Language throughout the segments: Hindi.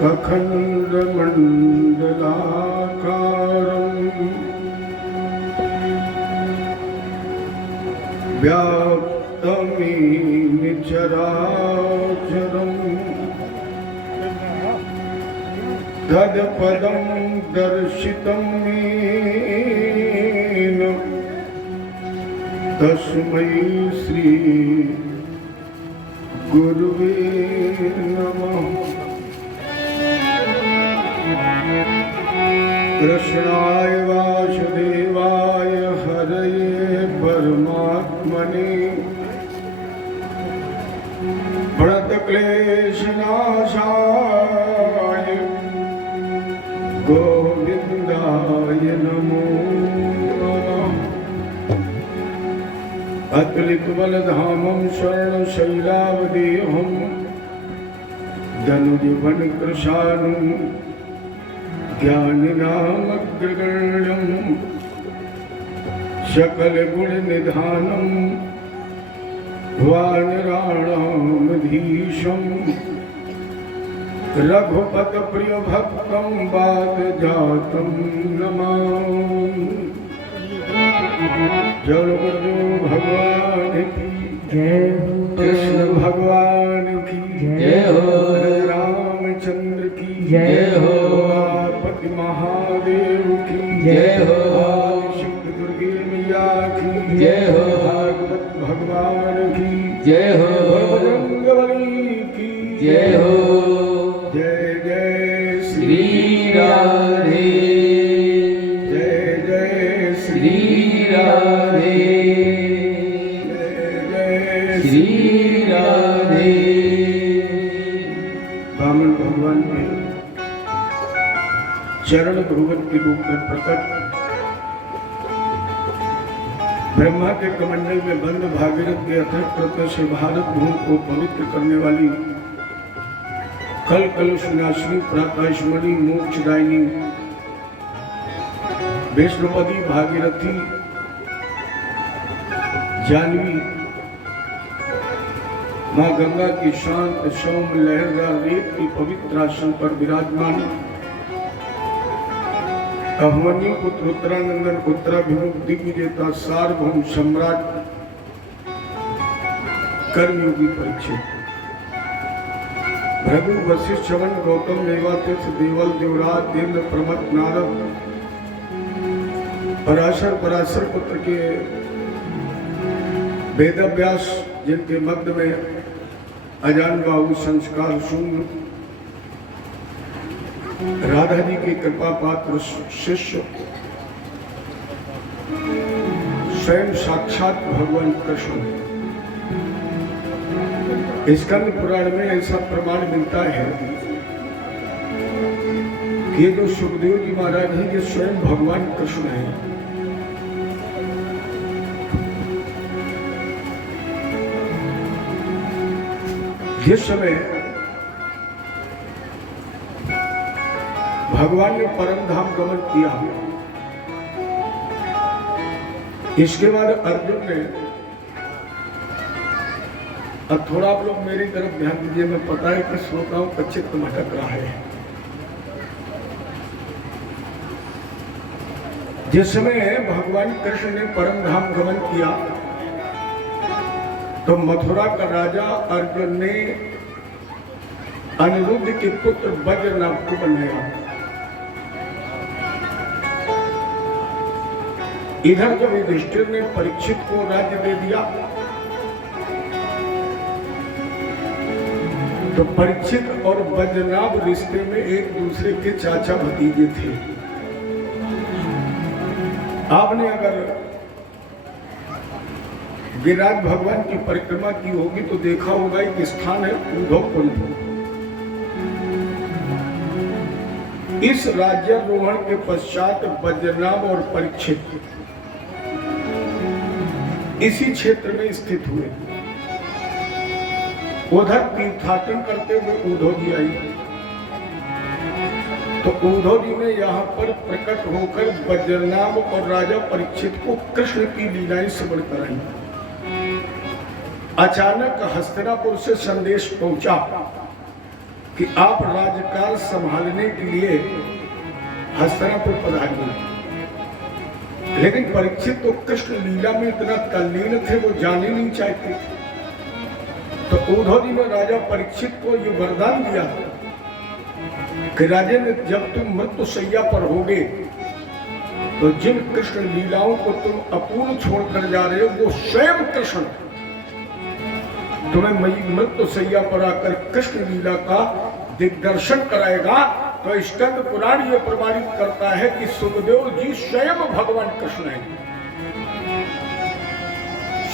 अखण्डमण्डलाकारम् व्याप्तमेन चराचरम् तत्पदं दर्शितं येन तस्मै श्री गुरुवे नमः। कृष्णाय वासुदेवाय हरये परमात्मने प्रणतक्लेशनाशाय गोविन्दाय नमो नमः। अतुलितबलधामं शरणशैलावदेहं धनुजवनकृशानुं ज्ञानिनामग्रगण्यं सकलगुणनिधानं वानराणामधीशं रघुपतप्रियभक्तं वातजातं नमामि। जय गुरुदेव भगवान की जय, कृष्ण भगवान की जय हो, रामचंद्र की जय हो, पति महादेव की जय हो, शिव दुर्गे मैया की जय हो, भागवत भगवान की जय हो, बजरंगबली की जय हो। जय जय श्री राधे, जय जय श्री राधे, जय श्री राधे। वामन भगवान के चरण ध्रुवन के रूप में प्रकट ब्रह्मा के कमंडल में बंद भागीरथ के अथक कृत्य से भारत भूमि को पवित्र करने वाली कल कलुष नाशिनी प्राकाशमणि मोक्षदायिनी वैष्णोपदी भागीरथी जानवी मां गंगा की शांत सौम्य लहरदार रेत की पवित्र आसन पर विराजमान अभिमन्यु पुत्र उत्तरानंदन उत्तराभिमुख दिग्विजेता सार्वभौम सम्राट कर्मयोगी परीक्षित भृगु वशिष्ठ च्यवन गौतम देवातीर्थ देवल देवराज देन्द्र प्रमथ नारद पराशर पुत्र के वेदव्यास जिनके मध्य में अजान बाहु संस्कार शून्य राधा जी की कृपा पात्र शिष्य स्वयं साक्षात भगवान कृष्ण। स्कंद पुराण में ऐसा प्रमाण मिलता है कि ये जो सुखदेव जी महाराज हैं ये स्वयं भगवान कृष्ण हैं। जिस समय भगवान ने परम धाम गमन किया, इसके बाद अर्जुन ने, अब थोड़ा आप लोग मेरी तरफ ध्यान दीजिए, मैं पता है कि श्रोताओं का चित्त भटक रहा है। जिस समय भगवान कृष्ण ने परम धाम गमन किया तो मथुरा का राजा अर्जुन ने अनिरुद्ध के पुत्र वज्रनाभ को बनाया। इधर जब युधिष्ठिर ने परीक्षित को राज्य दे दिया तो परीक्षित और वज्रनाभ रिश्ते में एक दूसरे के चाचा भतीजे थे। आपने अगर गिरिराज भगवान की परिक्रमा की होगी तो देखा होगा एक स्थान है उद्धव कुंड। इस राज्यारोहण के पश्चात वज्रनाभ और परीक्षित इसी क्षेत्र में स्थित हुए। उधर तीर्थाटन करते हुए उद्धव जी आई तो उद्धव जी ने यहाँ पर प्रकट होकर वज्रनाभ और राजा परीक्षित को कृष्ण की लीलाएं स्मरण कराई। अचानक हस्तिनापुर से संदेश पहुंचा कि आप राजकाज संभालने के लिए हस्तिनापुर पधारिए। लेकिन परीक्षित तो कृष्ण लीला में इतना तल्लीन थे, वो जाने नहीं चाहते थे। तो उद्धव ने राजा परीक्षित को ये वरदान दिया कि राजन, जब तुम मृत्यु शैया पर होगे तो जिन कृष्ण लीलाओं को तुम अपूर्ण छोड़कर जा रहे हो, वो स्वयं कृष्ण तुम्हें मृत्यु शैया पर आकर कृष्ण लीला का दिग्दर्शन कराएगा। तो स्कंद पुराण ये प्रमाणित करता है कि सुखदेव जी स्वयं भगवान कृष्ण हैं,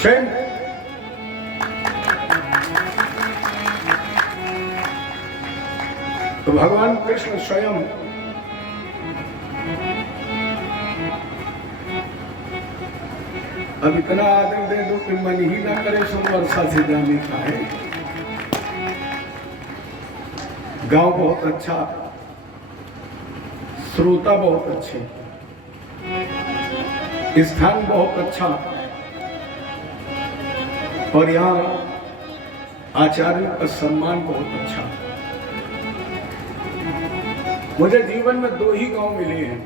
स्वयं। तो भगवान कृष्ण स्वयं अब इतना आदर दे दो कि मन ही ना करे सो वर्षा से जाने का है। गांव बहुत अच्छा, श्रोता बहुत अच्छे, स्थान बहुत अच्छा, और यहाँ आचार्यों का सम्मान बहुत अच्छा। मुझे जीवन में 2 ही गांव मिले हैं।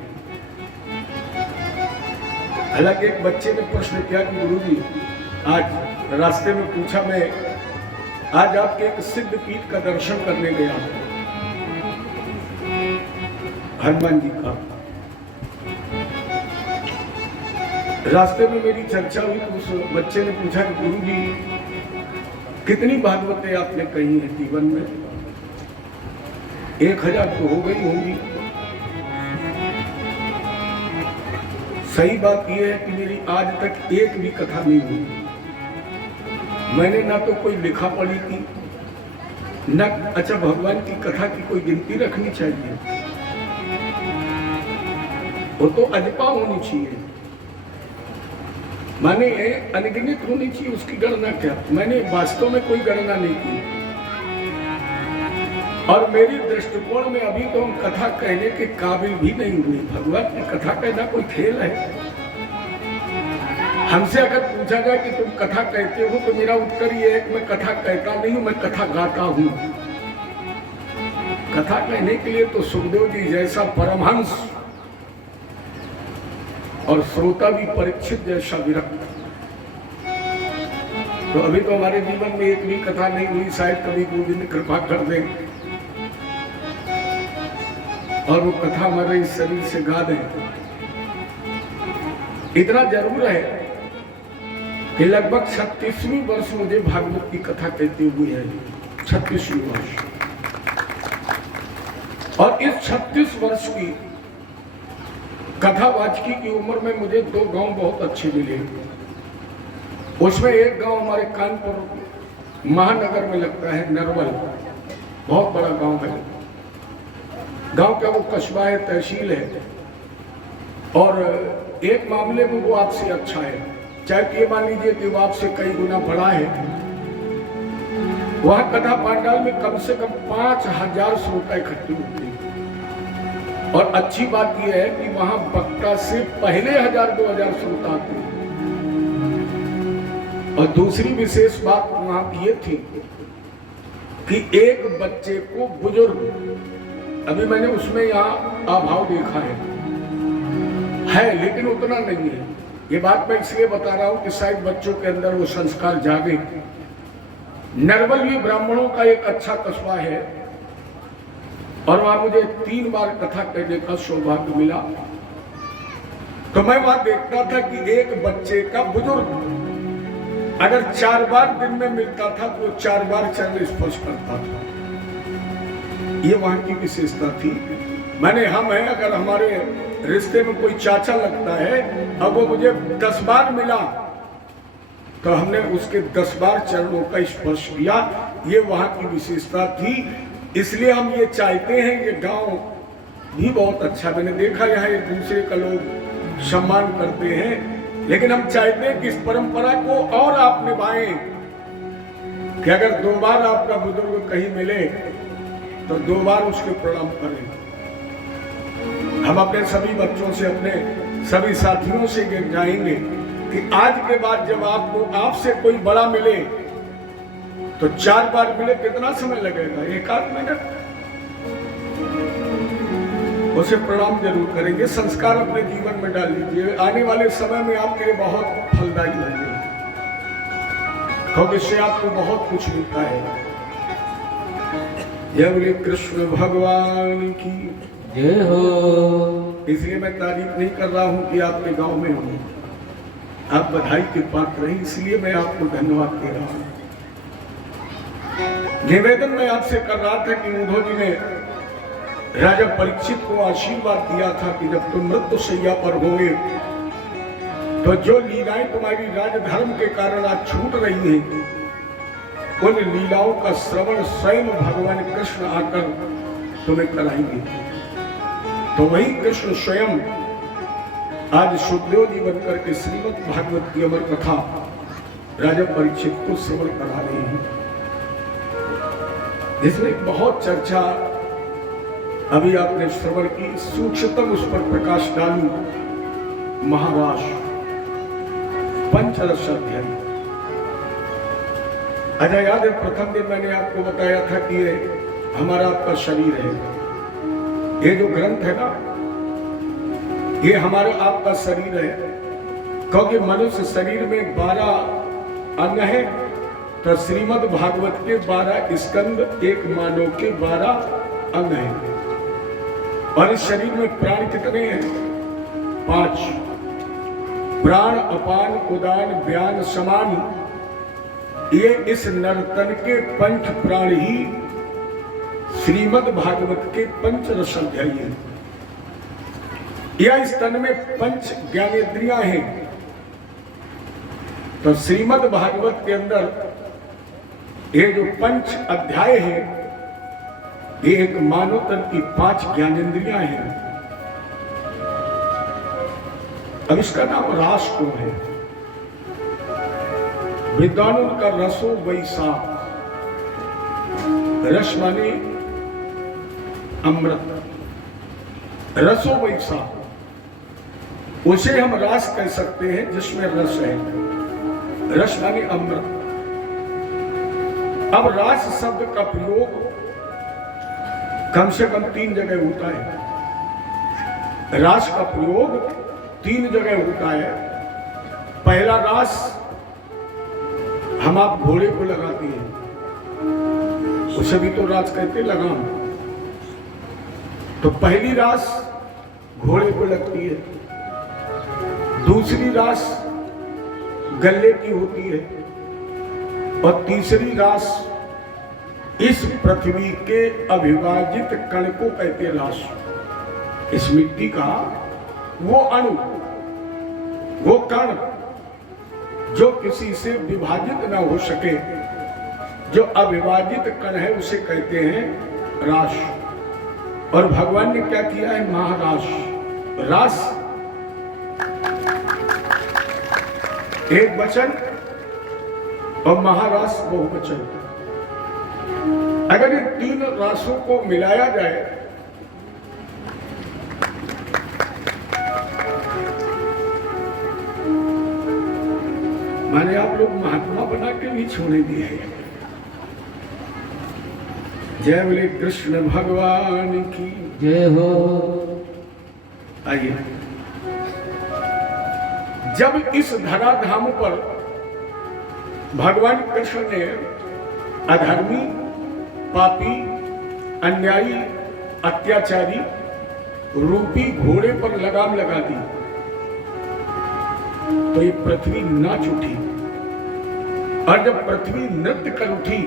हालांकि एक बच्चे ने प्रश्न किया कि गुरुजी, आज रास्ते में पूछा, मैं आज आपके एक सिद्ध पीठ का दर्शन करने गया हनुमान जी का। रास्ते में मेरी चर्चा हुई तो उस बच्चे ने पूछा कि गुरुजी, कितनी भागवतें आपने कही है जीवन में? 1000 तो हो गई होंगी। सही बात यह है कि मेरी आज तक एक भी कथा नहीं हुई। मैंने ना तो कोई लिखा पढ़ी थी, न अच्छा भगवान की कथा की कोई गिनती रखनी चाहिए, वो तो अजपा होनी चाहिए, माने अनगिनत होनी चाहिए। उसकी गणना क्या? मैंने वास्तव में कोई गणना नहीं की। और मेरी दृष्टिकोण में अभी तो हम कथा कहने के काबिल भी नहीं हुए। भगवान की कथा कहना कोई खेल है? हमसे अगर पूछा जाए कि तुम कथा कहते हो, तो मेरा उत्तर ये है कि मैं कथा कहता नहीं हूं, मैं कथा गाता हूं। कथा कहने के लिए तो सुखदेव जी जैसा परमहंस और श्रोता भी परीक्षित जैसा विरक्त। तो अभी तो हमारे जीवन में एक भी कथा नहीं हुई। शायद कभी गोविंद कृपा कर दे और वो कथा हमारे इस शरीर से गा दें। इतना जरूर है कि लगभग 36वीं वर्ष मुझे भागवत की कथा कहते हुए है। 36वीं वर्ष। और इस 36 वर्ष की कथावाचकी की उम्र में मुझे 2 गांव बहुत अच्छे मिले। उसमें एक गांव हमारे कानपुर महानगर में लगता है, नरवल, बहुत बड़ा गांव है। गांव का वो कस्बा है, तहसील है, और एक मामले में वो आपसे अच्छा है, चाहे ये मान लीजिए कि वो आपसे कई गुना बड़ा है। वहां कथा पांडाल में कम से कम 5000 श्रोता इकट्ठे होते हैं। और अच्छी बात यह है कि वहां वक्ता से पहले 1000-2000 श्रोता आते हैं। और दूसरी विशेष बात वहां ये थी कि एक बच्चे को बुजुर्ग, अभी मैंने उसमें यहाँ अभाव देखा है, लेकिन उतना नहीं है। ये बात मैं इसलिए बता रहा हूँ कि शायद बच्चों के अंदर वो संस्कार जागे। नरवल भी ब्राह्मणों का एक अच्छा कस्बा है, और वहां मुझे 3 बार कथा कहने का सौभाग्य मिला। तो मैं वहां देखता था कि एक बच्चे का बुजुर्ग अगर 4 बार दिन में मिलता था तो 4 बार चरण स्पर्श करता था। ये वहां की विशेषता थी। मैंने हम है, अगर हमारे रिश्ते में कोई चाचा लगता है, अब वो मुझे 10 बार मिला तो हमने उसके 10 बार चरणों का स्पर्श किया। ये वहां की विशेषता थी। इसलिए हम ये चाहते हैं, ये गांव भी बहुत अच्छा, मैंने देखा यहाँ एक दूसरे का लोग सम्मान करते हैं, लेकिन हम चाहते हैं कि इस परंपरा को और आप निभाएं कि अगर 2 बार आपका बुजुर्ग कहीं मिले तो 2 बार उसके प्रणाम करें। हम अपने सभी बच्चों से, अपने सभी साथियों से ये जाएंगे कि आज के बाद जब आपको आपसे कोई बड़ा मिले तो 4 बार मिले, कितना समय लगेगा? 1 आध मिनट। उसे प्रणाम जरूर करेंगे, संस्कार अपने जीवन में डाल लीजिए। आने वाले समय में आपके लिए बहुत फलदायी होंगे, क्योंकि इससे आपको बहुत कुछ मिलता है। जय बोले कृष्ण भगवान की जय हो। इसलिए मैं तारीफ नहीं कर रहा हूं कि आपके गांव में हूं, आप बधाई के पात्र हैं, इसलिए मैं आपको धन्यवाद दे रहा हूं। निवेदन मैं आपसे कर रहा था कि उद्धव जी ने राजा परीक्षित को आशीर्वाद दिया था कि जब तुम मृत्यु शैया पर होंगे तो जो लीलाएं तुम्हारी राजधर्म के कारण आज छूट रही हैं, उन लीलाओं का श्रवण स्वयं भगवान कृष्ण आकर तुम्हें कराएंगे। तो वही कृष्ण स्वयं आज सुखदेव जी बनकर के श्रीमद् भागवत की अमर कथा राजा परीक्षित को श्रवण करा रहे हैं, जिसमें बहुत चर्चा अभी आपने श्रवण की। सूक्ष्मतम उस पर प्रकाश डालू महाराज पंचदश अध्याय। अच्छा याद है, प्रथम दिन मैंने आपको बताया था कि ये हमारा आपका शरीर है, ये जो ग्रंथ है ना, ये हमारा आपका शरीर है, क्योंकि मनुष्य शरीर में 12 अंग है, तो श्रीमद् भागवत के 12 स्कंद, एक मानव के 12 अंग हैं। और इस शरीर में प्राण कितने हैं? 5 प्राण, अपान, उदान, व्यान, समान। ये इस नर्तन के पंच प्राण ही श्रीमद् भागवत के पंचदश अध्याय है। यह स्तन में 5 ज्ञानेंद्रियां हैं। तो श्रीमद् भागवत के अंदर ये जो 5 अध्याय है, ये एक मानव तन की 5 ज्ञानेंद्रियां हैं। अब इसका नाम रास क्यों है? विद्वानों का रसो वैसा, रस माने अमृत, रसो वैसा, उसे हम रास कह सकते हैं जिसमें रस है। रस माने अमृत। अब रास शब्द का प्रयोग कम से कम 3 जगह होता है। रास का प्रयोग 3 जगह होता है। पहला रास हम आप घोड़े को लगाते हैं, उसे भी तो रास कहते, लगाम। तो पहली रास घोड़े को लगती है, दूसरी रास गले की होती है, और तीसरी रास इस पृथ्वी के अविभाजित कण को कहते रास। इस मिट्टी का वो अणु, वो कण जो किसी से विभाजित ना हो सके, जो अविभाजित कण है, उसे कहते हैं रास। और भगवान ने क्या किया है? महारास। रास एक वचन और महारास बहुवचन। अगर इन 3 रासों को मिलाया जाए माने आप लोग महात्मा बना के भी छोड़े दिए हैं। जय बोले कृष्ण भगवान की जय हो। आइए, जब इस धराधाम पर भगवान कृष्ण ने अधर्मी, पापी, अन्यायी, अत्याचारी रूपी घोड़े पर लगाम लगा दी, तो ये पृथ्वी नाच उठी। और जब पृथ्वी नृत्य कर उठी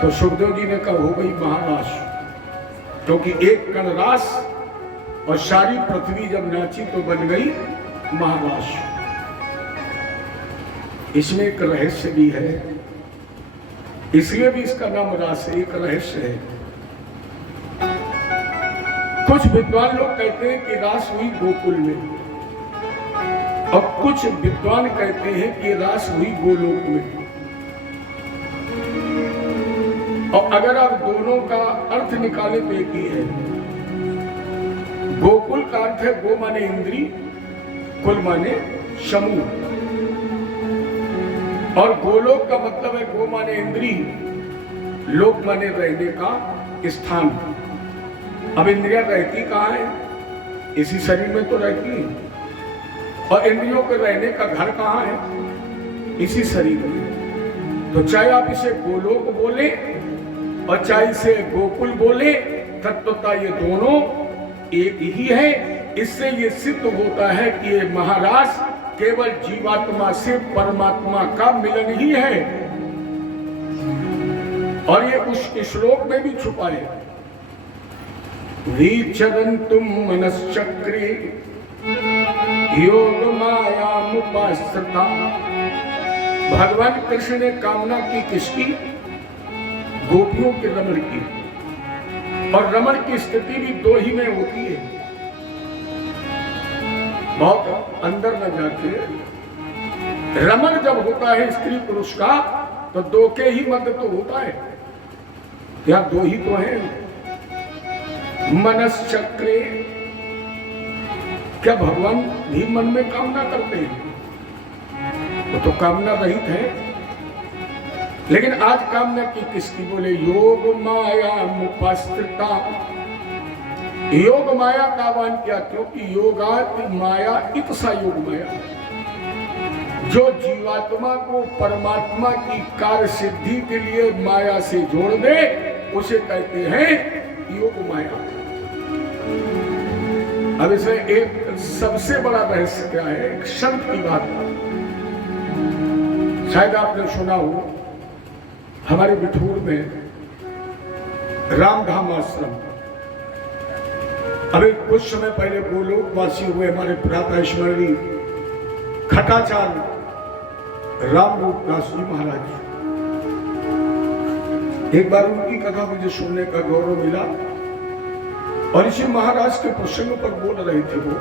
तो सुखदेव जी ने कहा हो गई महारास, क्योंकि एक कण रास और सारी पृथ्वी जब नाची तो बन गई महारास। इसमें एक रहस्य भी है, इसलिए भी इसका नाम रास है, एक रहस्य है। कुछ विद्वान लोग कहते हैं कि रास हुई गोकुल में, और कुछ विद्वान कहते हैं कि रास हुई गोलोक में। और अगर आप दोनों का अर्थ निकाले तो एक ही है। गोकुल का अर्थ है गो माने इंद्री, कुल माने समूह, और गोलोक का मतलब है गो माने इंद्री, लोक माने रहने का स्थान। अब इंद्रियां रहती कहाँ है? इसी शरीर में तो रहती है। और इंद्रियों के रहने का घर कहाँ है? इसी शरीर में। तो चाहे आप इसे गोलोक बोले और चाहे इसे गोकुल बोले, तत्वता ये दोनों एक ही है। इससे ये सिद्ध होता है कि ये महाराज केवल जीवात्मा से परमात्मा का मिलन ही है। और ये उस श्लोक में भी छुपा है। विचरन्तुम मनश्चक्रे योग माया मुपाश्रिता। भगवान कृष्ण ने कामना की किसकी? गोपियों के रमण की। और रमण की स्थिति भी दो ही में होती है। बहुत अंदर न जाके रमण जब होता है स्त्री पुरुष का, तो दो के ही मध्य तो होता है। या दो ही तो है। मनश्चक्रे, क्या भगवान भी मन में कामना करते हैं? वो तो कामना रहित है। लेकिन आज कामना की किसकी? बोले योग माया मुपाश्रिता। योग माया का आह्वान किया, क्योंकि योगात माया इतसा योग माया। जो जीवात्मा को परमात्मा की कार्य सिद्धि के लिए माया से जोड़ दे, उसे कहते हैं योग माया। अब इसमें एक सबसे बड़ा रहस्य क्या है? एक संत की बात, शायद आपने सुना हो, हमारे बिठूर में रामधाम आश्रम, अभी कुछ समय पहले गोलोकवासी हुए हमारे प्रातः स्मरणीय खटाचार्य रामरूपदास जी महाराज। एक बार उनकी कथा मुझे सुनने का गौरव मिला और इसी महाराज के प्रसंग पर बोल रहे थे वो।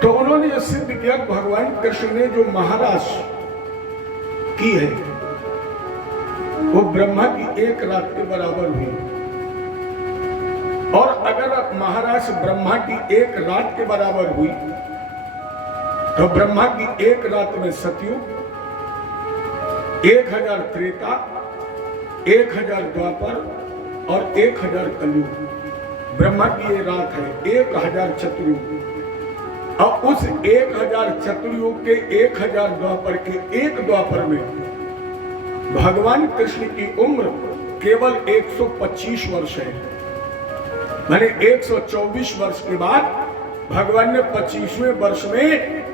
तो उन्होंने यह सिद्ध किया कि भगवान कृष्ण ने जो महाराज की है वो ब्रह्मा की एक रात के बराबर हुई। और अगर महाराज ब्रह्मा की एक रात के बराबर हुई, तो ब्रह्मा की एक रात में सतयुग, 1000 त्रेता, 1000 द्वापर और 1000 कलयुग। ब्रह्मा की ये रात है 1000 चतुर्युग। अब उस 1000 चतुर्युग के 1000 द्वापर के एक द्वापर में भगवान कृष्ण की उम्र केवल 125 वर्ष है। मैंने 124 वर्ष के बाद भगवान ने 25वें वर्ष में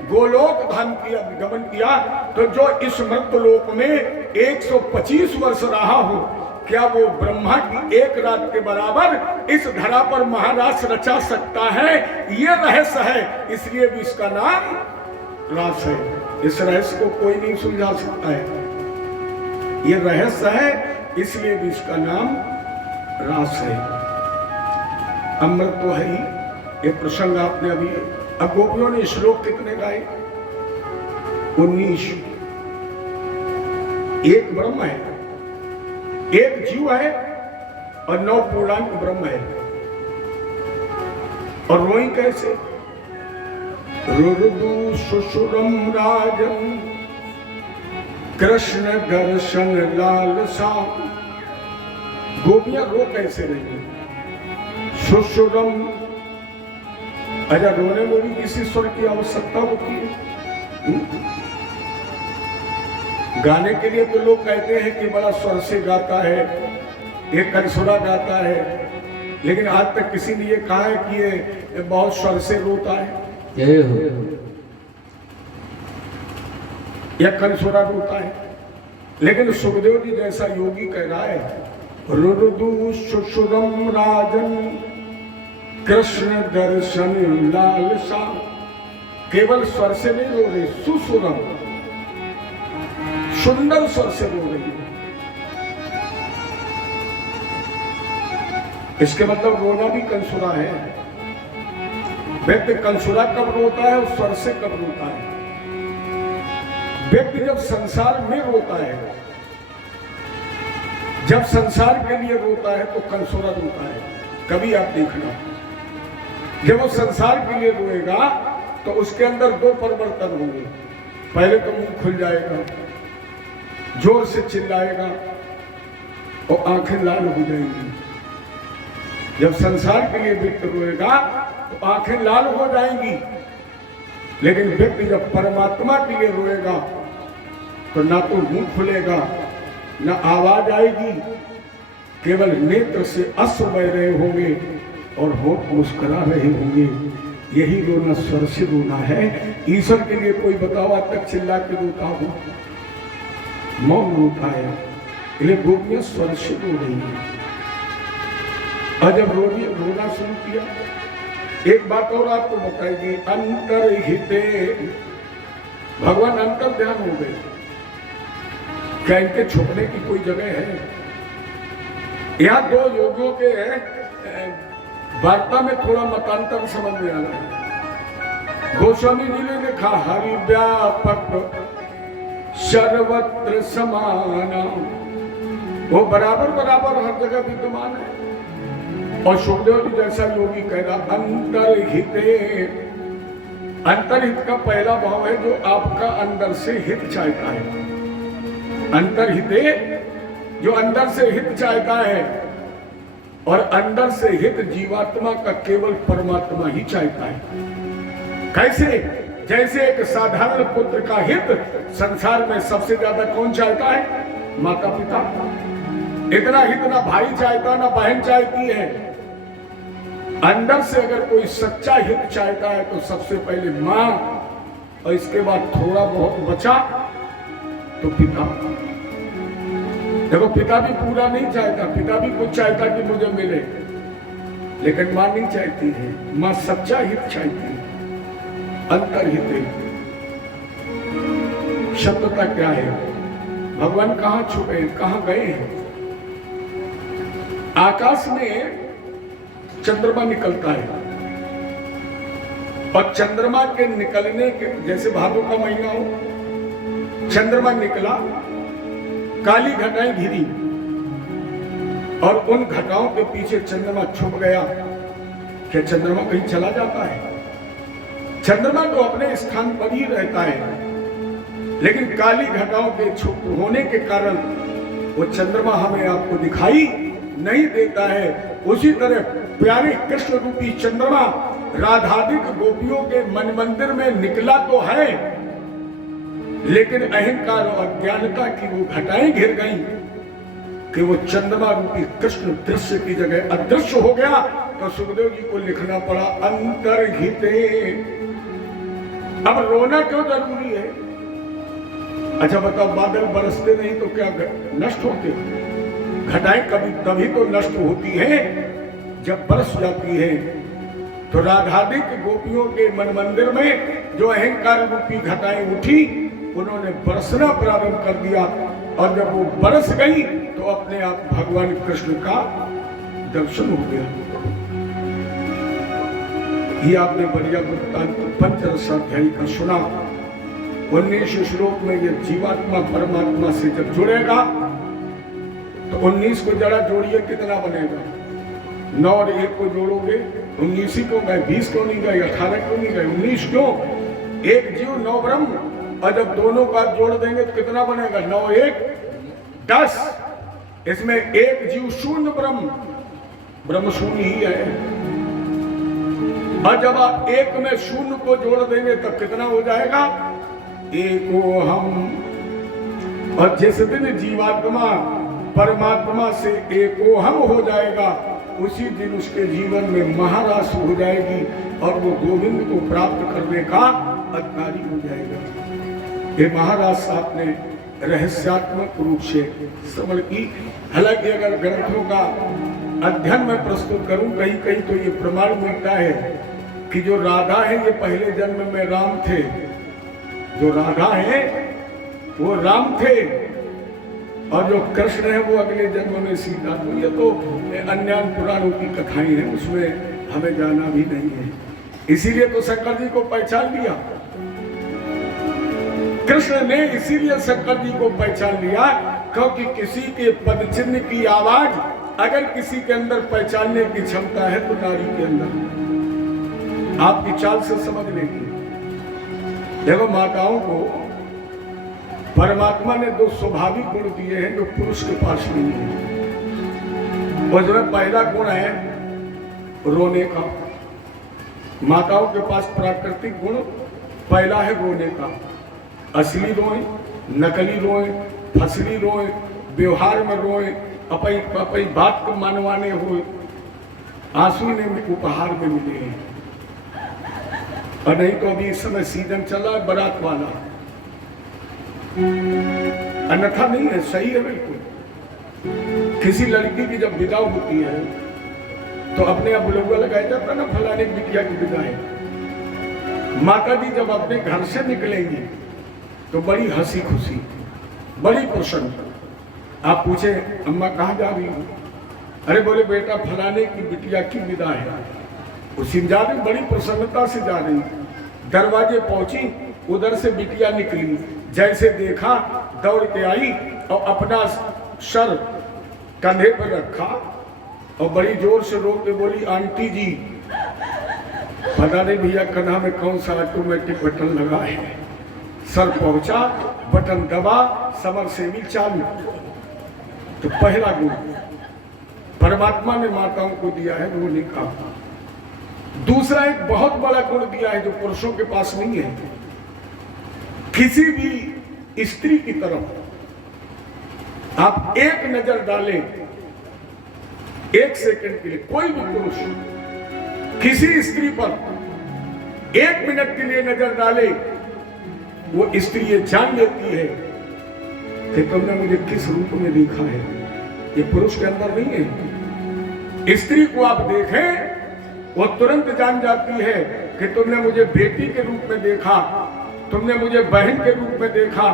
गोलोक धाम किया, गमन किया। तो जो इस मर्त्यलोक में 125 वर्ष रहा हो, क्या वो ब्रह्मा की एक रात के बराबर इस धरा पर महाराज रचा सकता है? ये रहस्य है, इसलिए भी इसका नाम रास है। इस रहस्य को कोई नहीं सुलझा सकता है। ये रहस्य है, इसलिए भी इसका नाम रास है। अमृत तो है ही। ये प्रसंग आपने अभी, अब गोपियों ने श्लोक कितने गाए? 19। एक ब्रह्म है, एक जीव है और 9 पूर्णांक ब्रह्म है। और रोई कैसे? रुरुदु सुसुरम राजन कृष्ण दर्शन लालसा। गोपियां रो कैसे रही? सुसुरम। अच्छा, रोने में भी किसी स्वर की आवश्यकता होती है? गाने के लिए तो लोग कहते हैं कि बड़ा स्वर से गाता है, एक कंसुरा गाता है, लेकिन आज तक किसी ने ये कहा है कि ये बहुत स्वर से रोता है या कंसुरा रोता है। लेकिन सुखदेव जी जैसा योगी कह रहा है, रुरुदु सुसुरम राजन कृष्ण दर्शन लालसा। केवल स्वर से नहीं रो रही, सुसुरम, सुंदर स्वर से रो रही है। इसके मतलब रोना भी कंसुरा है। व्यक्ति कंसुरा कब रोता है और स्वर से कब रोता है? व्यक्ति जब संसार में रोता है, जब संसार के लिए रोता है तो कंसुरा रोता है। कभी आप देखना, जब वो संसार के लिए रोएगा तो उसके अंदर 2 परिवर्तन होंगे। पहले तो मुंह खुल जाएगा, जोर से चिल्लाएगा और आंखें लाल हो जाएंगी। जब संसार के लिए व्यक्ति रोएगा तो आंखें लाल हो जाएंगी, लेकिन व्यक्ति जब परमात्मा के लिए रोएगा तो ना तो मुंह खुलेगा, ना आवाज आएगी, केवल नेत्र से अश्रु बह रहे होंगे और होठ मुस्कुरा रहे होंगे। यही रोना स्वर से रोना है। ईश्वर के लिए कोई बताओ आज तक चिल्ला के रोता हो? मौन रोता है, इसलिए गोपियां स्वर से रो रही है। और जब रोना शुरू किया, एक बात और आपको बताएगी, अंतर्हिते, भगवान अंतर ध्यान हो गए। क्या इनके छुपने की कोई जगह है? यहाँ दो योगियों के वार्ता में थोड़ा मतांतर समझ में आ रहा है। गोस्वामी जी ने लिखा, हरि व्यापक सर्वत्र समाना, वो बराबर बराबर हर जगह विद्यमान है। और सुखदेव जी जैसा योगी कह रहा, अंतर्हिते, अंतर्हित का पहला भाव है जो आपका अंदर से हित चाहता है। अंतर्हिते, जो अंदर से हित चाहता है, और अंदर से हित जीवात्मा का केवल परमात्मा ही चाहता है। कैसे? जैसे एक साधारण पुत्र का हित संसार में सबसे ज्यादा कौन चाहता है? माता पिता। इतना हित ना भाई चाहता ना बहन चाहती है। अंदर से अगर कोई सच्चा हित चाहता है तो सबसे पहले मां, और इसके बाद थोड़ा बहुत बचा तो पिता। देखो, पिता भी पूरा नहीं चाहता, पिता भी कुछ चाहता कि मुझे मिले, लेकिन मां नहीं चाहती है। मां सच्चा हित चाहती है। अंतर्हित शब्दता क्या है? भगवान कहां छुपे, कहां गए हैं? आकाश में चंद्रमा निकलता है, और चंद्रमा के निकलने के, जैसे भादों का महीना हो, चंद्रमा निकला, काली घटाएं घिरी, और उन घटाओं के पीछे चंद्रमा छुप गया। क्या चंद्रमा कहीं चला जाता है? चंद्रमा तो अपने स्थान पर ही रहता है, लेकिन काली घटाओं के छुप होने के कारण वो चंद्रमा हमें आपको दिखाई नहीं देता है। उसी तरह प्यारे कृष्ण रूपी चंद्रमा राधाधिक गोपियों के मन मंदिर में निकला तो है, लेकिन अहंकार और अज्ञानता की वो घटाएं घिर गई कि वो चंद्रमा रूपी कृष्ण दृश्य की जगह अदृश्य हो गया। तो सुखदेव जी को लिखना पड़ा, अंतर्हिते। अब रोना क्यों जरूरी है? अच्छा बताओ, बादल बरसते नहीं तो क्या नष्ट होते? घटाएं कभी तभी तो नष्ट होती है जब बरस जाती है। तो राधाधिक गोपियों के मन मंदिर में जो अहंकार रूपी घटाएं उठी, उन्होंने बरसना प्रारंभ कर दिया, और जब वो बरस गई तो अपने आप भगवान कृष्ण का दर्शन हो गया। ये आपने बढ़िया वृत्तांत पंचरसाध्यायी का सुना। 19 श्लोक में ये जीवात्मा परमात्मा से जब जुड़ेगा तो 19 को जरा जोड़िए, कितना बनेगा? 9 और 1 को जोड़ोगे 19 ही क्यों गए? 20 क्यों नहीं गए? 18 क्यों नहीं गए? 19 क्यों? एक जीव 9 ब्रह्म, और जब दोनों का जोड़ देंगे तो कितना बनेगा? 9 1 10। इसमें एक जीव शून्य ब्रह्म, ब्रह्म शून्य ही है। और जब आप एक में शून्य को जोड़ देंगे तब कितना हो जाएगा? एको हम। और जिस दिन जीवात्मा परमात्मा से एकोहम हो जाएगा, उसी दिन उसके जीवन में महारास हो जाएगी, और वो गोविंद को प्राप्त करने का अधिकारी हो जाएगा। ये महारास आपने रहस्यात्मक रूप से श्रवण की। हालांकि अगर ग्रंथों का अध्ययन में प्रस्तुत करूं, कहीं कहीं तो ये प्रमाण मिलता है कि जो राधा है ये पहले जन्म में राम थे, जो राधा है वो राम थे, और जो कृष्ण है वो अगले जन्म में सीता। तो ये तो अन्य पुराणों की कथाएं हैं, उसमें हमें जाना भी नहीं है। इसीलिए तो शंकर जी को पहचान लिया कृष्ण ने, इसीलिए शंकर जी को पहचान लिया, क्योंकि किसी के पद चिन्ह की आवाज अगर किसी के अंदर पहचानने की क्षमता है तो नारी के अंदर आपकी चाल से समझ लेगी। देखो, माताओं को परमात्मा ने 2 स्वाभाविक गुण दिए हैं जो पुरुष के पास नहीं है। उसमें पहला गुण है रोने का। माताओं के पास प्राकृतिक गुण पहला है रोने का। असली रोए, नकली रोए, फसली रोए, व्यवहार में रोए, अपनी बात को मनवाने हुए, आंसू ने उपहार में मिले हैं। और नहीं तो अभी इस समय सीजन चला है बारात वाला, अन्यथा नहीं है, सही है बिल्कुल। किसी लड़की की जब विदा होती है तो अपने आप बुलबुला लगाया जाता है ना, फलाने बिटिया की विदा है। माता जी जब अपने घर से निकलेंगी तो बड़ी हंसी खुशी, बड़ी प्रसन्न। आप पूछे अम्मा कहाँ जा रही हो? अरे बोले बेटा फलाने की बिटिया की विदा है। उसी जा रही, बड़ी प्रसन्नता से जा रही। दरवाजे पहुंची, उधर से बिटिया निकली, जैसे देखा दौड़ के आई और अपना सर कंधे पर रखा और बड़ी जोर से रो के बोली, आंटी जी पता नहीं भैया कन्हा में कौन सा ऑटोमेटिक बटन लगा है। सर पहुंचा, बटन दबा, समरसेबिल चालू। तो पहला गुण परमात्मा ने माताओं को दिया है रोने का। दूसरा एक बहुत बड़ा गुण दिया है जो पुरुषों के पास नहीं है। किसी भी स्त्री की तरफ आप एक नजर डालें, एक सेकंड के लिए, कोई भी पुरुष किसी स्त्री पर एक मिनट के लिए नजर डाले, वो स्त्री ये जान लेती है कि तुमने मुझे किस रूप में देखा है। ये पुरुष के अंदर नहीं है। स्त्री को आप देखें, वो तुरंत जान जाती है कि तुमने मुझे बेटी के रूप में देखा, तुमने मुझे बहन के रूप में देखा,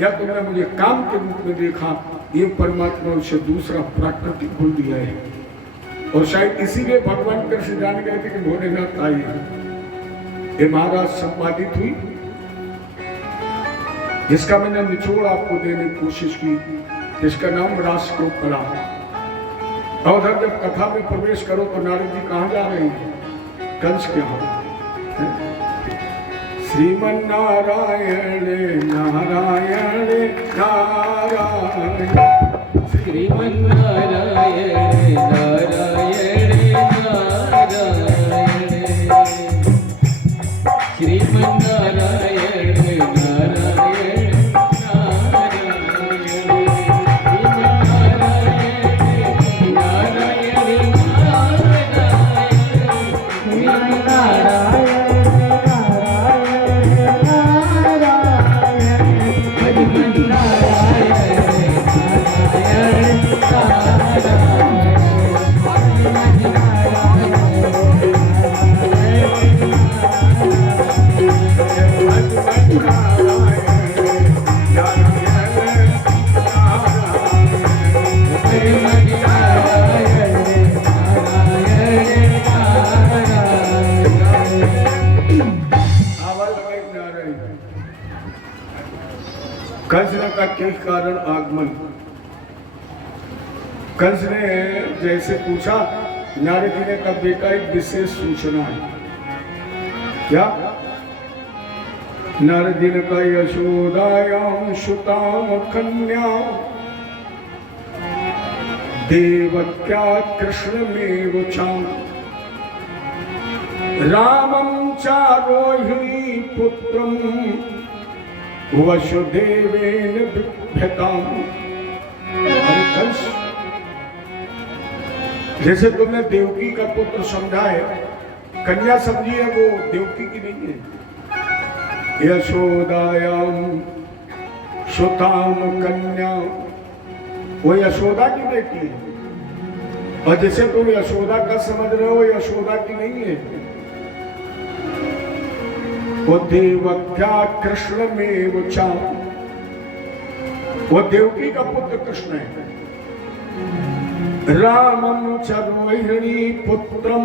या तुमने मुझे काम के रूप में देखा। ये परमात्मा उसे दूसरा प्राकृतिक गुण दिया है। और शायद इसीलिए भगवान कृष्ण जान गए थे कि भोलेनाथ आई है। ये महाराज संपादित हुई, जिसका मैंने निचोड़ आपको देने की कोशिश की, जिसका नाम रासगोपाला। और उधर जब कथा में प्रवेश करो तो नारद जी कहाँ जा रहे हैं? कंस के यहाँ। श्रीमन नारायण नारायण नारायण, श्रीमन नारायण नारायण नारायण, श्रीमन नारायण नारायण कंस ने का किस कारण आगमन? कंस ने जैसे पूछा, नारद जी ने कहा बेटा एक विशेष सूचना है। क्या? नारद जी ने कहा यशोदायां सुतां कन्या देवक्या कृष्णमेव चां रामं च रोहिणी पुत्रं वसुदेवेन बिभ्यतां। जैसे तुमने देवकी का पुत्र समझा है, कन्या समझी है, वो देवकी की नहीं है। यशोदायां सुतां कन्या, वो यशोदा की बेटी है। और जैसे तुम यशोदा का समझ रहे हो, यशोदा की नहीं है। वो देवक्या कृष्ण में वो देवकी का पुत्र कृष्ण है। रामं च रोहिणी पुत्रम,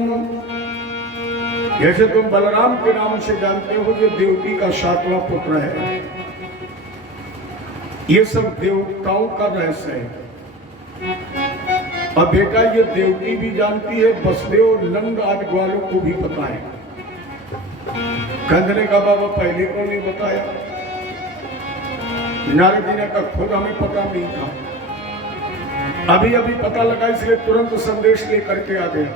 जैसे तुम बलराम के नाम से जानते हो, जो देवकी का 7वां पुत्र है। ये सब देवताओं का रहस्य है। और बेटा ये देवकी भी जानती है, वसुदेव नंद आदि ग्वालों को भी पता है। कंस ने कहा बाबा पहले को नहीं बताया। नारद जी ने कहा खुद हमें पता नहीं था, अभी अभी पता लगा, इसलिए तुरंत संदेश लेकर के आ गया।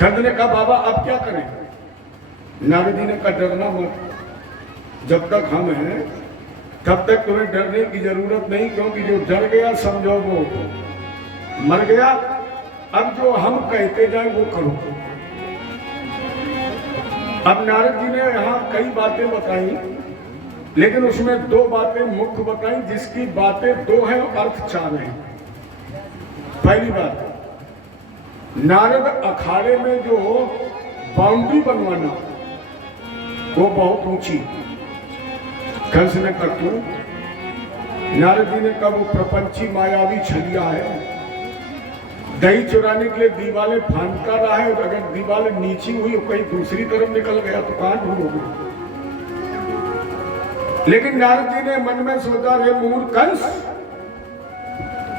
कंस ने कहा बाबा अब क्या करें? नारद जी ने कहा डरना मत, जब तक हम हैं तब तक तुम्हें डरने की जरूरत नहीं, क्योंकि जो डर गया समझो वो मर गया। अब जो हम कहते जाए वो करो। अब नारद जी ने यहाँ कई बातें बताई, लेकिन उसमें दो बातें मुख्य बताई, जिसकी बातें दो हैं और अर्थ चार हैं। पहली बात, नारद अखाड़े में जो बाउंड्री बनवाना वो बहुत ऊंची। कंस ने कहा क्यों? नारद जी ने कहा वो प्रपंची मायावी छलिया है, दही चुराने के लिए दीवारें फांदता रहा है, और अगर दीवारें नीची हुई और कहीं दूसरी तरफ निकल गया तो कहां ढूंढोगे? लेकिन नारद जी ने मन में सोचा, रे मूर्ख कंस,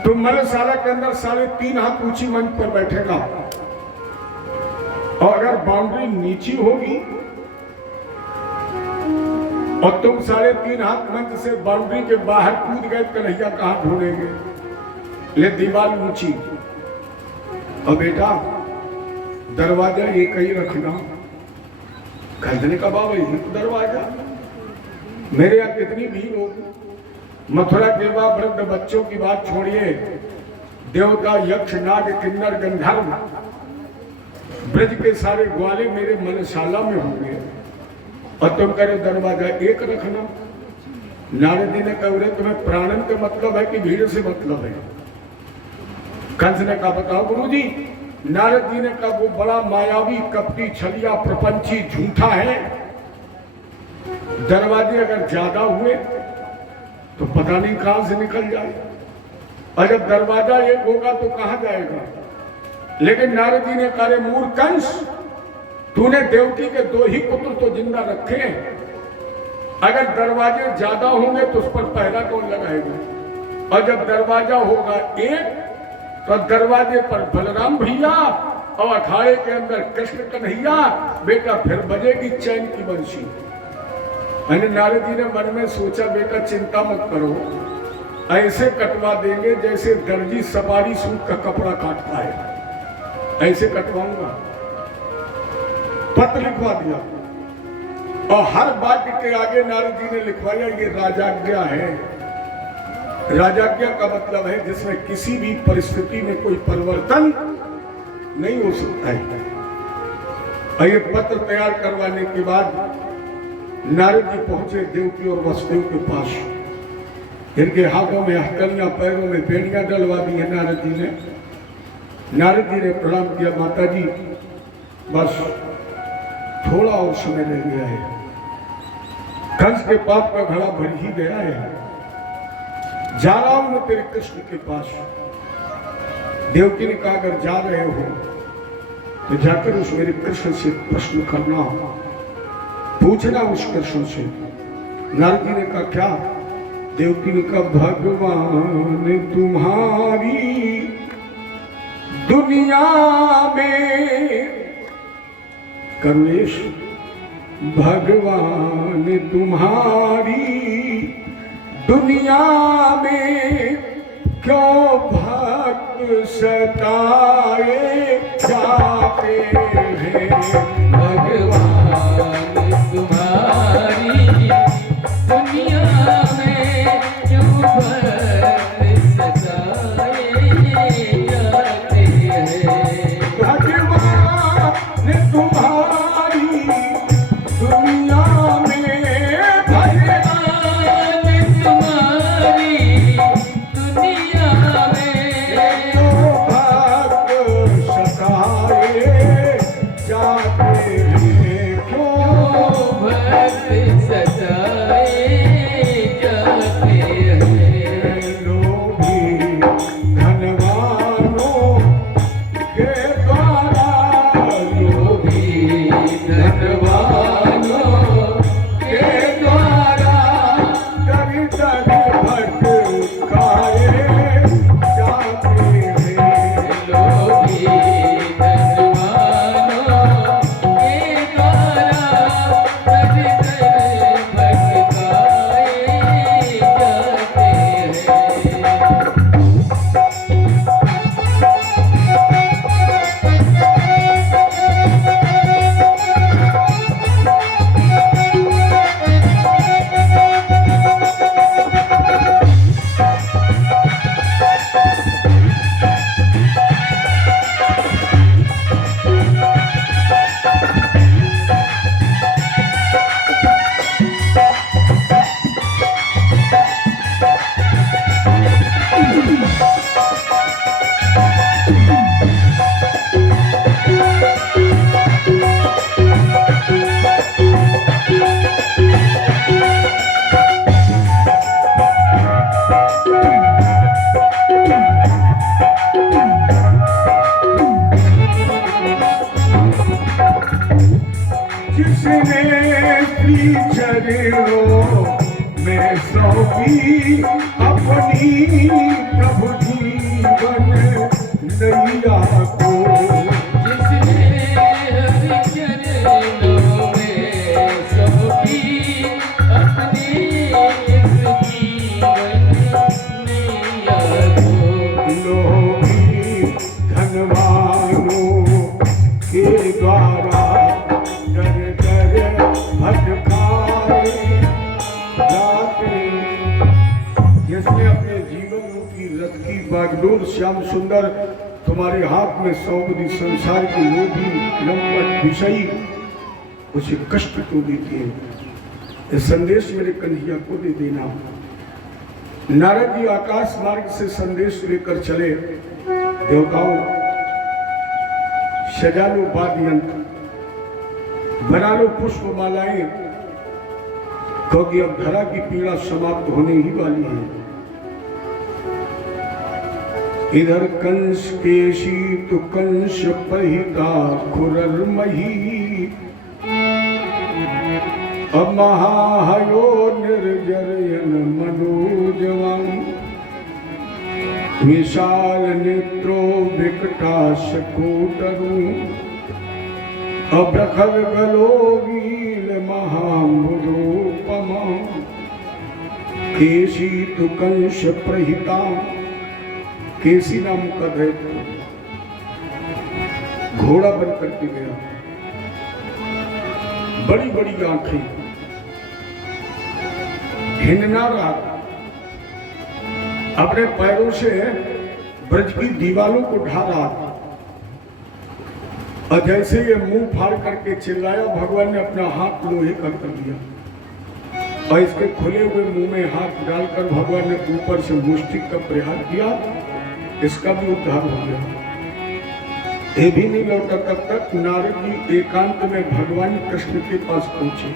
तुम मलशाला के अंदर 3.5 हाथ ऊंची मंच पर बैठेगा, और अगर बाउंड्री नीची होगी और तुम 3.5 हाथ मंच से बाउंड्री के बाहर कूद गए, कन्हैया कहां ढूंढेंगे? ले दीवार ऊंची, और बेटा दरवाजा एक ही रखना। खरीदने का बाबा यही तो दरवाजा, मेरे यहाँ कितनी भीड़ होगी। मथुरा देवा वृद्ध बच्चों की बात छोड़िए, देवता यक्ष नाग किन्नर गंधर्व ब्रज के सारे ग्वाले मेरे मनशाला में होंगे, और तुम कह रहे दरवाजा एक रखना। नारद जी ने कहा तुम्हें प्राणन का मतलब है कि भीड़ से मतलब है? कंस ने कहा बताओ गुरुजी। नारद जी ने कहा वो बड़ा मायावी कपटी छलिया प्रपंची झूठा है, दरवाजे अगर ज्यादा हुए तो पता नहीं कहां से निकल जाए, और जब दरवाजा एक होगा तो कहां जाएगा? लेकिन नारद जी ने कहा रे मूर्ख कंस, तूने देवकी के 2 ही पुत्र तो जिंदा रखे हैं, अगर दरवाजे ज्यादा होंगे तो उस पर पहरा कौन लगाएगा? और जब दरवाजा होगा एक तो दरवाजे पर बलराम भैया और अखाड़े के अंदर कृष्ण कन्हैया, बेटा फिर बजेगी चैन की बंशी। नारद जी ने मन में सोचा बेटा चिंता मत करो, ऐसे कटवा देंगे जैसे दर्जी सवारी सूट का कपड़ा काटता है, ऐसे कटवाऊंगा। पत्र लिखवा दिया, और हर वाक्य के आगे नारद जी ने लिखवाया ये राजाज्ञा है। राजाज्ञा का मतलब है जिसमें किसी भी परिस्थिति में कोई परिवर्तन नहीं हो सकता है। और ये पत्र तैयार करवाने के बाद नारद जी पहुंचे देवकी और वसुदेव के पास। इनके हाथों में हथकड़ियां, पैरों में बेड़ियां डलवा दी है नारद जी ने। नारद जी ने प्रणाम किया, माता जी बस थोड़ा और समय रह गया है, कंस के पाप का घड़ा भर ही गया है, जा रहा हूं मैं तेरे कृष्ण के पास। देवकी ने कहा अगर जा रहे हो तो जाकर उस मेरे कृष्ण से प्रश्न करना, पूछना उस कृष्ण से। नारद जी ने कहा क्या? देवकी ने कहा भगवान तुम्हारी दुनिया में करुणेश, भगवान तुम्हारी दुनिया में क्यों भक्त सताए जाते हैं? भगवान तुम्हारी दुनिया में क्यों भक्त सताए जाते हैं? भगवान तुम्हारी दुनिया में, भगवान तुम्हारी दुनिया में भक्त सताए जाते हैं। जिसने श्री चरणों में सौंपी अपनी प्रभु जीवन नैया को, जिसने हरि चरणों में सौंपी अपनी जीवन नैया को, लोभी धनवानों के द्वारा डर डर भटकाए जाते, जिसने अपने जीवन रूपी रथ की बागडोर श्याम सुंदर तुम्हारे हाथ में सौंप दी, संसार के लोभी लंपट विषयी उसे कष्ट को देते हैं। ये संदेश मेरे कन्हैया को दे देना। नारद जी आकाश मार्ग से संदेश लेकर चले, देवताओं सजा लो वाद्य यंत्र, बना लो पुष्प मालाएं, क्योंकि अब धरा की पीड़ा समाप्त होने ही वाली है। इधर कंस केशी तो कंस पहिता खुरमही, अब महाहयो निर्जरयन मनोजवान, विशाल नेत्रो विकटाश कोटरू, अब्रखर गलोगील महामुदोपमा, केशी तु कंस प्रहिता, केसी नाम का दैत्य घोड़ा बन करके गया, बड़ी बड़ी आंखें, हिंडना रहा, अपने पैरों से ब्रज की दीवालों को ढा रहा था, और जैसे ये मुंह फाड़ करके चिल्लाया, भगवान ने अपना हाथ लोहे का कर दिया और इसके खुले हुए मुंह में हाथ डालकर भगवान ने ऊपर से मुष्टिक का प्रहार किया, इसका भी उद्धार हो गया। ये भी नहीं लौटा तब तक नारद जी एकांत में भगवान कृष्ण के पास पहुंचे।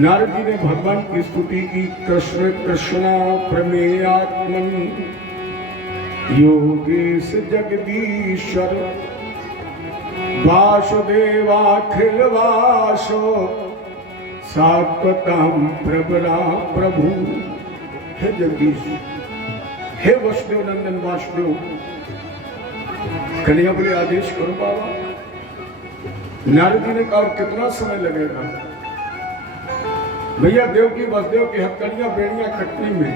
नारद जी ने भगवान की स्तुति की, कृष्ण कृष्णा प्रमेयात्मन योगेश जगदीश्वर वासुदेवाखिल वासो सात्वतम प्रबला प्रभु। हे जगदीश, हे वसुदेव नंदन वासुदेव, कन्हैया बोले आदेश करो बाबा। नारद जी ने कहा कितना समय लगेगा? भैया देवकी वसुदेव की हथकड़ियां बेड़ियां कटने में,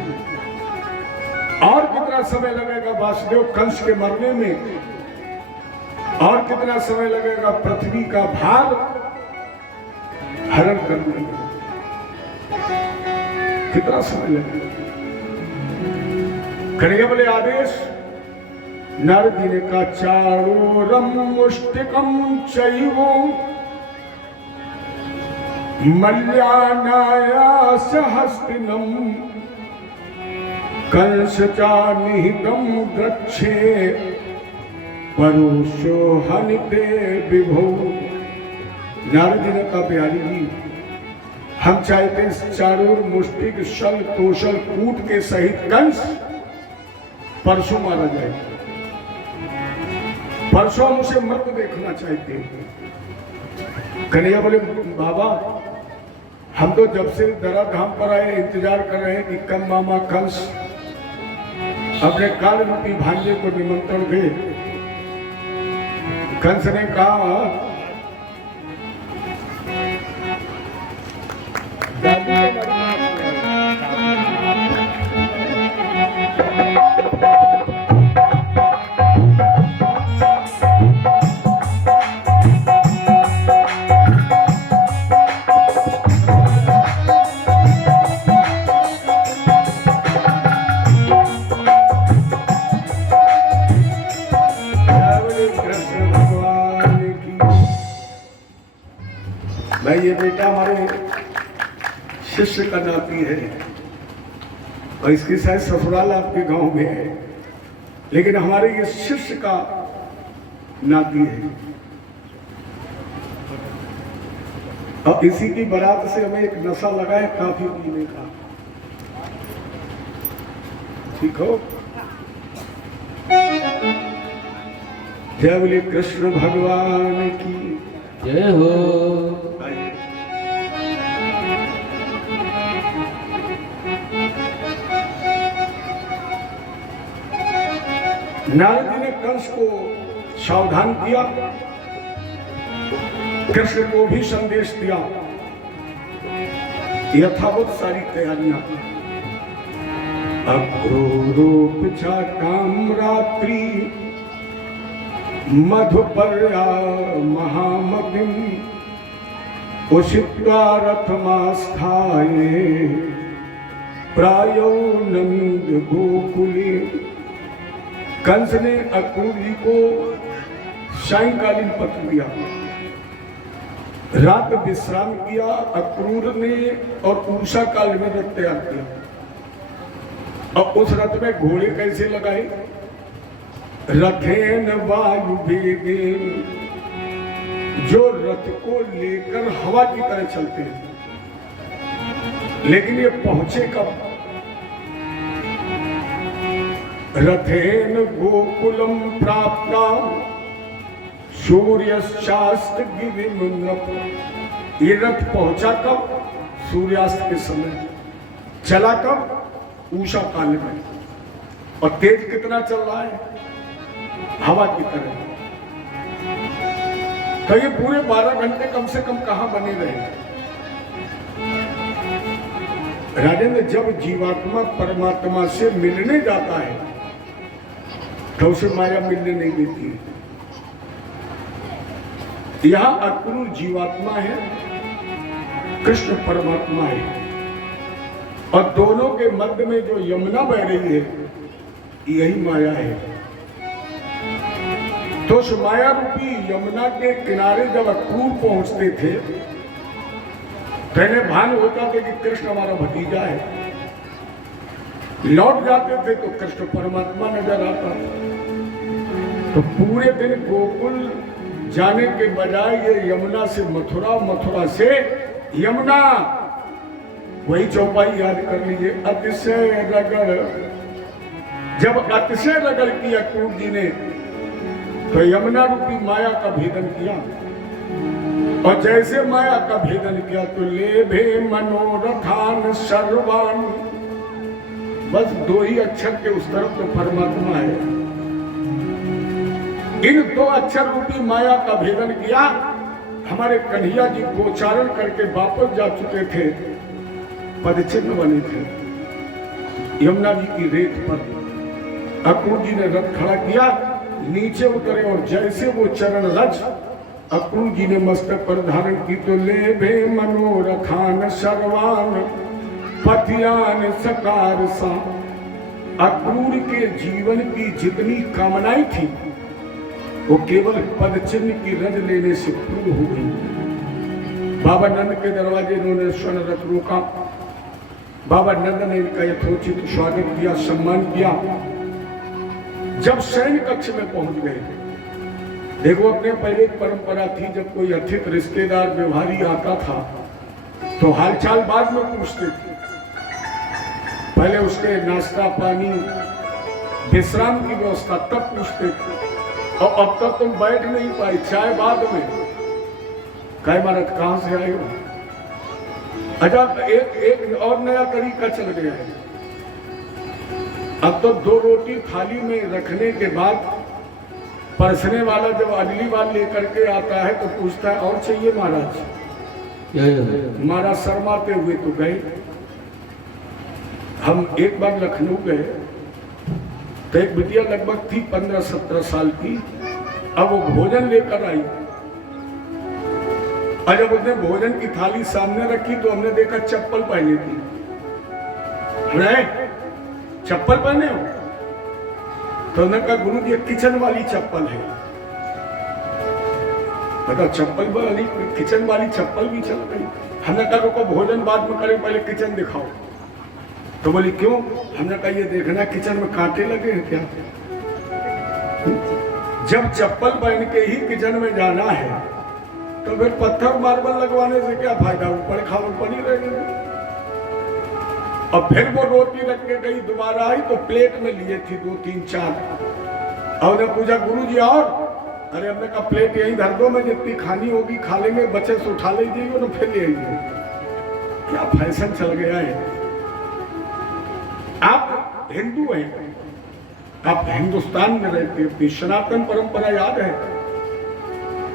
और कितना समय लगेगा वासुदेव कंस के मरने में, और कितना समय लगेगा पृथ्वी का भार हरण करने में, कितना समय लगेगा? कन्हैया बोले आदेश। नारद जी ने कहा चारोरम मुष्टिकम चैवो मल्यानाया सहस्तिनम कंस चानिहितम गच्छे परुषो हनिते विभो। नारद जी ने कहा प्यारी जी, हम चाहते चारों मुष्टिक शल कौशल कूट के सहित कंस परसों मारा जाए, परसों हम उसे मृत देखना चाहते हैं। कन्हैया बोले बाबा, हम तो जब से दरा धाम पर आए इंतजार कर रहे हैं कि कम मामा कंस अपने काल रूपी भांजे को निमंत्रण दे। कंस ने कहा भाई ये बेटा हमारे शिष्य का नाती है और इसकी शायद ससुराल आपके गांव में है, लेकिन हमारे ये शिष्य का नाती है और इसी की बारात से हमें एक नशा लगा है काफी पीने का। ठीक हो? जय बोले कृष्ण भगवान की जय हो। नारद जी ने कंस को सावधान किया, कृष्ण को भी संदेश दिया, यथावत सारी तैयारियां। अक्रूरोपचा काम रात्रि मधुपर्या महामतिम उषित्वा रथमास्थाये प्रायो नंद गोकुले। कंस ने अक्रूर जी को सायंकालीन पत्र दिया, रात विश्राम किया। अक्रूर ने और उषा काल में रथ तैयार किया। और उस रथ में घोड़े कैसे लगाए? रथेन वायु वेगेन, जो रथ को लेकर हवा की तरह चलते हैं। लेकिन ये पहुंचे कब? रथेन गोकुलम प्राप्ता सूर्यास्त गिरिमुन्नप। ये रथ पहुंचा कब? सूर्यास्त के समय। चला कब? उषा काल में। और तेज कितना चल रहा है? हवा की तरह। तो ये पूरे 12 घंटे कम से कम कहां बने रहे? राजेंद्र, जब जीवात्मा परमात्मा से मिलने जाता है तो उसे माया मिलने नहीं देती है। यहां अक्रूर जीवात्मा है, कृष्ण परमात्मा है, और दोनों के मध्य में जो यमुना बह रही है यही माया है। तो उस माया रूपी यमुना के किनारे जब अक्रूर पहुंचते थे, पहले भान होता था कि कृष्ण हमारा भतीजा है। लौट जाते थे तो कृष्ण परमात्मा नजर आता। तो पूरे दिन गोकुल जाने के बजाय ये यमुना से मथुरा, मथुरा से यमुना, वही चौपाई याद कर लीजिए। अतिशय रगड़, जब अतिशय रगड़ की अक्रूर जी ने तो यमुना रूपी माया का भेदन किया। और जैसे माया का भेदन किया तो लेभे मनोरथान सर्वान, बस 2 ही अक्षर के उस तरफ तो परमात्मा है। इन 2 अक्षर रूपी माया का भेदन किया। हमारे कन्हैया जी गोचारण करके वापस जा चुके थे, पदचिन्ह बने थे यमुना जी की रेत पर। अक्रूर जी ने रथ खड़ा किया, नीचे उतरे और जैसे वो चरण रज अक्रूर जी ने मस्तक पर धारण की तो लेभे मनोरथान सर्वान पथियान सकार सा। अक्रूर के जीवन की जितनी कामनाएं थी वो केवल पद चिन्ह की रज लेने से पूर्ण हो गई। बाबा नंद के दरवाजे इन्होंने स्वर्ण रथ रोका। बाबा नंद ने इनका यथोचित स्वागत किया, सम्मान किया। जब सैन्य कक्ष में पहुंच गए, देखो अपने पहले एक परंपरा थी, जब कोई अतिथि रिश्तेदार व्यवहारी आता था तो हालचाल बाद में पूछते थे। पहले उसके नाश्ता पानी विश्राम की व्यवस्था तब पूछते थे। और अब तक तुम बैठ नहीं पाई, चाय बाद में। कई महाराज कहां से आए हो? अच्छा, एक और नया तरीका चल गया है। अब तो 2 रोटी थाली में रखने के बाद परसने वाला जब अगली बार लेकर के आता है तो पूछता है और चाहिए महाराज? महाराज शर्माते हुए तो गए। हम एक बार लखनऊ गए तो एक बिटिया लगभग थी 15-17 साल की। अब वो भोजन लेकर आई और जब उसने भोजन की थाली सामने रखी तो हमने देखा चप्पल पहनी थी। चप्पल पहने हो? तो उन्होंने कहा गुरु जी किचन वाली चप्पल है। बताओ, चप्पल वाली किचन वाली चप्पल भी चल गई। हमने कहा रुको भोजन बाद में करें, पहले किचन दिखाओ। तो बोली क्यों? हमने कहा ये देखना किचन में कांटे लगे हैं क्या? जब चप्पल पहन के ही किचन में जाना है तो फिर पत्थर मार्बल लगवाने से क्या फायदा? ऊपर खाओ बनी रहेगी। और फिर वो रोटी रख के गई, दोबारा आई तो प्लेट में लिए थी 2-3-4। और उन्हें पूछा गुरु जी और? अरे हमने कहा प्लेट यहीं धर दो, मैं जितनी खानी होगी खा लेंगे, बचे से उठा लीजिएगा तो फिर ले आइए। क्या फैशन चल गया है। आप हिंदू हैं, आप हिंदुस्तान में रहते, अपनी सनातन परंपरा याद है।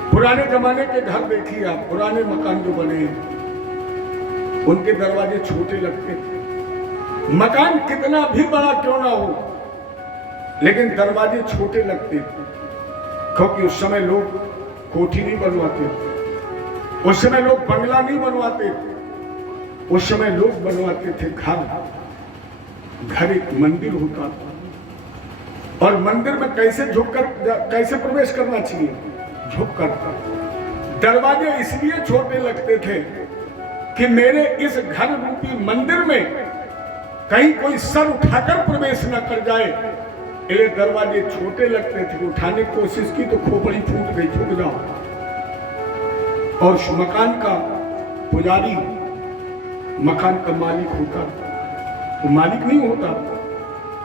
पुराने जमाने के घर देखिए आप, पुराने मकान जो बने हैं उनके दरवाजे छोटे लगते थे। मकान कितना भी बड़ा क्यों ना हो, लेकिन दरवाजे छोटे लगते थे, क्योंकि उस समय लोग कोठी नहीं बनवाते थे, उस समय लोग बंगला नहीं बनवाते थे, उस समय लोग बनवाते थे घर। घर एक मंदिर होता था, और मंदिर में कैसे कैसे प्रवेश करना चाहिए, झुक कर। दरवाजे इसलिए छोटे लगते थे कि मेरे इस घर रूपी मंदिर में कहीं कोई सर उठाकर प्रवेश न कर जाए, ये दरवाजे छोटे लगते थे। उठाने की कोशिश की तो खोपड़ी फूट गई, झुक जाओ। और उस मकान का पुजारी मकान का मालिक होता, वो मालिक नहीं होता,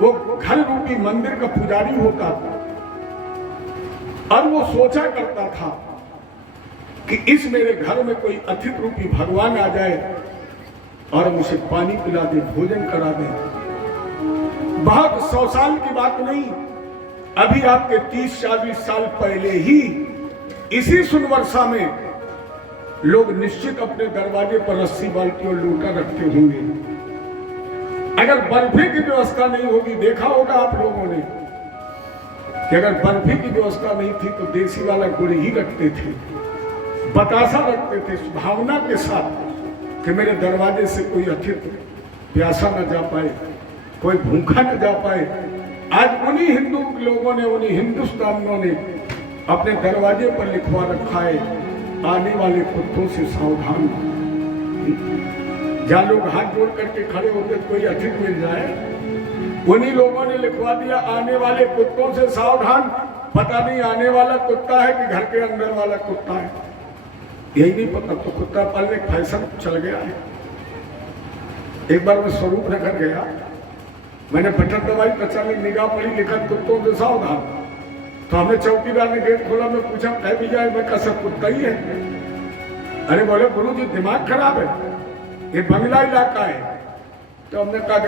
वो घर रूपी मंदिर का पुजारी होता था। और वो सोचा करता था कि इस मेरे घर में कोई अतिथि रूपी भगवान आ जाए और मुझे पानी पिला दे, भोजन करा दे। बहुत 100 साल की बात नहीं, अभी आपके 30-40 साल पहले ही इसी सुनवर्षा में लोग निश्चित अपने दरवाजे पर रस्सी, बाल्टी और लोटा रखते होंगे। अगर बर्फी की व्यवस्था नहीं होगी, देखा होगा आप लोगों ने कि अगर बर्फी की व्यवस्था नहीं थी तो देसी वाला गुड़ ही रखते थे, बतासा रखते थे, इस भावना के साथ कि मेरे दरवाजे से कोई अतिथि प्यासा न जा पाए, कोई भूखा न जा पाए। आज उन्हीं हिंदू लोगों ने, उन्हीं हिंदुस्तानियों ने अपने दरवाजे पर लिखवा रखा है, आने वाले कुत्तों से सावधान। जहाँ लोग हाथ जोड़ करके खड़े होते कोई अतिथि मिल जाए, उन्हीं लोगों ने लिखवा दिया, आने वाले कुत्तों से सावधान। पता नहीं आने वाला कुत्ता है कि घर के अंदर वाला कुत्ता है, यही नहीं पता। तो कुत्ता पालने का फैशन चल गया है। एक बार मैं स्वरूप नगर गया, मैंने बटन दवाई कच्चा में निगाह पड़ी, लिखा कुत्तों से सावधान। तो हमने चौकीदार ने गेट खोला, मैं पूछा कह भी जाए, मैं कैसा कुत्ता ही है। अरे बोले गुरु जी दिमाग खराब है, ये बंगला इलाका है। तो हमने कहा